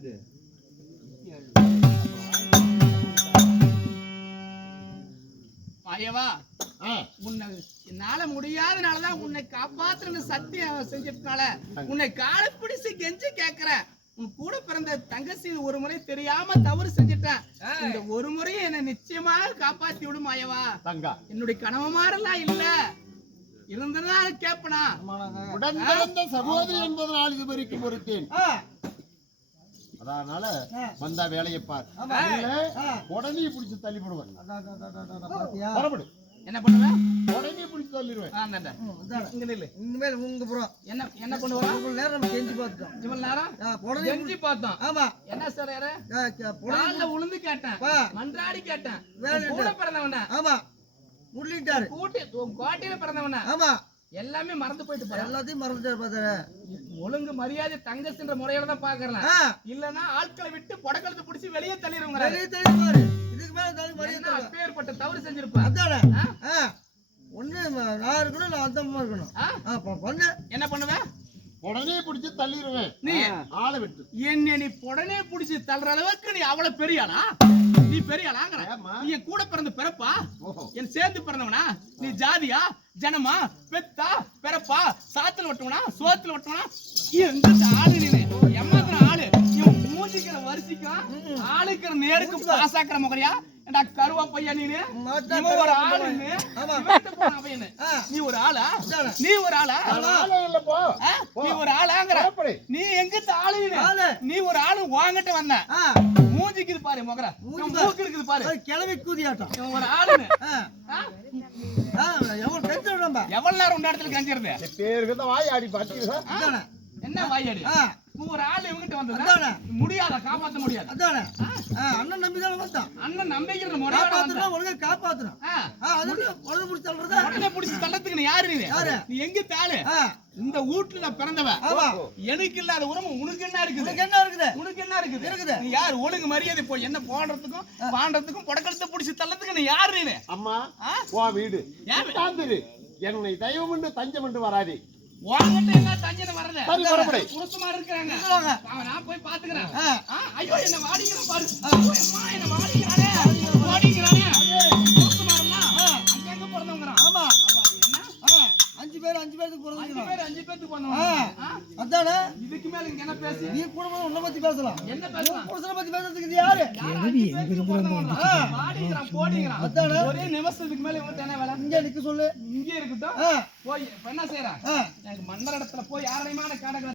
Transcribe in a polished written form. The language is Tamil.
என்னது மாயவா, உன்னை என்னால முடியாதனாலதான் உன்னை காப்பாத்துற சத்தியம் செஞ்சதுனால உன்னை காலை பிடிச்சு கெஞ்சி கேக்குறேன். உன் கூட பிறந்த தங்கச்சி ஒரு முறை தெரியாம தவறு செஞ்சுட்டேன். இந்த ஒரு முறையும் என்னை நிச்சயமாக காப்பாத்தி விடும் மாயவா. என்னுடைய கனவு மாதிரிலாம் இல்ல இருந்ததா கேப்பனா. உடன் பிறந்த சகோதரி என்பதனால் இது வரைக்கும் பொறுத்தேன். அதனால வந்தா வேலையை பார். உடனே பிடிச்சு தள்ளி போடுவேன். என்ன பண்ணுவேன்? உடனே பிடிச்சு தள்ளிடுவேன். இனிமேல் உங்க புறம் என்ன என்ன பண்ணுவோம்? இவ்வளவு நேரம் நம்ம கெஞ்சி பார்த்தோம். இவ்வளவு நேரம் கெஞ்சி பார்த்தோம். ஆமா. என்ன சார் கால்ல உளுந்து கேட்டேன், மன்றாடி கேட்டேன். கூட பிறந்தவன. ஆமா. முள்ளிட்டாரு. கோட்டையில பிறந்தவன. ஆமா. எல்லாமே மறந்து போயிட்டு எல்லாத்தையும் மறந்துட்டாரு பாத்தாரு. ஒழுங்கு மரியாதை தங்கச்சின்ற முறையில தான் பாக்குறேன். இல்லன்னா ஆட்களை விட்டு புடக்கலத்தை பிடிச்சி வெளியே தள்ளிடுவாங்க. வெளியே தள்ளிடுவாரு. இதுக்கு மேல தள்ளி மரியாதை அப்பேற்பட்ட தவறு செஞ்சிருப்பேன். அதானே. ஒண்ணு நான் இருக்கணும், நான் அந்தம்மா இருக்கணும். பண்ணு. என்ன பண்ணுவேன்? உடனே பிடிச்சு தள்ளிடுவேன். நீ ஆளை விட்டு என்ன நீ உடனே பிடிச்சு தள்ளுற அளவுக்கு நீ அவ்வளவு பெரியாளா? நீ பெரியாளாங்கிற? நீ கூட பிறந்த பிறப்பா? என் சேர்ந்து பிறந்தவனா? நீ ஜாதியா ஜனமா பெத்தா பிறப்பா? சாத்துல வட்டவனா சோத்துல வட்டவனா? எங்க ஆளு நீ? எம்மாத்திர ஆளு? இவன் மூஞ்சிக்கிற வரிசைக்கும் ஆளுக்கிற நேருக்கு பாசாக்கிற முகரியா? கருவா பையன் நீ ஒரு ஆளு. நீ ஒரு ஆளா? நீ ஒரு ஆளா? நீ ஒரு ஆளாங்கிற? நீ எங்க ஆளு? நீ ஒரு ஆளு வாங்கிட்டு வந்த மூஞ்சிக்குது பாரு முகர, மூக்கு இருக்குது பாரு, கிளவி கூதியாட்டம். ஒரு ஆளு எவ்வளவு நேரம் உண்ட இடத்துல கஞ்சிருது? பேருக்கு வாய் ஆடி பாத்தீங்க. என்ன வாயாடி? ஒரு ஆள் இவங்கிட்ட வந்தது முடியாத, காப்பாற்ற முடியாது. அதானே அண்ணன் நம்பிதானே வந்தான். அண்ணன் நம்பிக்கிற முறை ஒழுங்கா காப்பாத்தணும். உடனே பிடிச்சி தள்ளுறதா? உடனே பிடிச்சி தள்ளத்துக்கு நீ யாரு? நீ எங்க தாளு? இந்த வீட்டுல நான் பிறந்தவன். எனக்கு இல்லாத உரிமை உனக்கு என்ன இருக்குது? உனக்கு என்ன இருக்குது? நீ யாரு? ஒழுங்கு மரியாதை போய் என்ன போடுறதுக்கும் பாண்டறதுக்கும் புடக்கலத்தை பிடிச்சி தள்ளத்துக்கு நீ யாரு? அம்மா உன் வீடு என்னை தெய்வம் என்று தஞ்சம் என்று வராதே. வாங்கிட்டு என்ன தஞ்சனை வரல புருஷமா இருக்கிறாங்க. நான் போய் பாத்துக்கிறேன். ஐயோ என்ன வாடிக்கிற பாரு, என்ன வாடிக்கிறானே வாடிக்கிறானே. புருஷமா இருந்தா அங்க பிறந்தவங்கிறான். ஆமா. அஞ்சு பேருக்கு பிறந்தவங்க. 5 பேருக்கு பிறந்தவங்க. அதானே. இதுக்கு மேல இங்க என்ன பேசி? நீ கூட உன்னை பத்தி பேசலாம். என்ன பேசலாம்? புருஷனை பத்தி பேசுறதுக்கு இது யாரு? வாடிக்கிறான் போடிக்கிறான். அதானே. ஒரே நிமிஷத்துக்கு மேல இவன் என்ன வேலை? இங்க நிக்க சொல்லு. இங்கே இருக்கட்டும். போய் என்ன செய்யறான்? எனக்கு மன்னர் இடத்துல போய் யாரையுமான காடை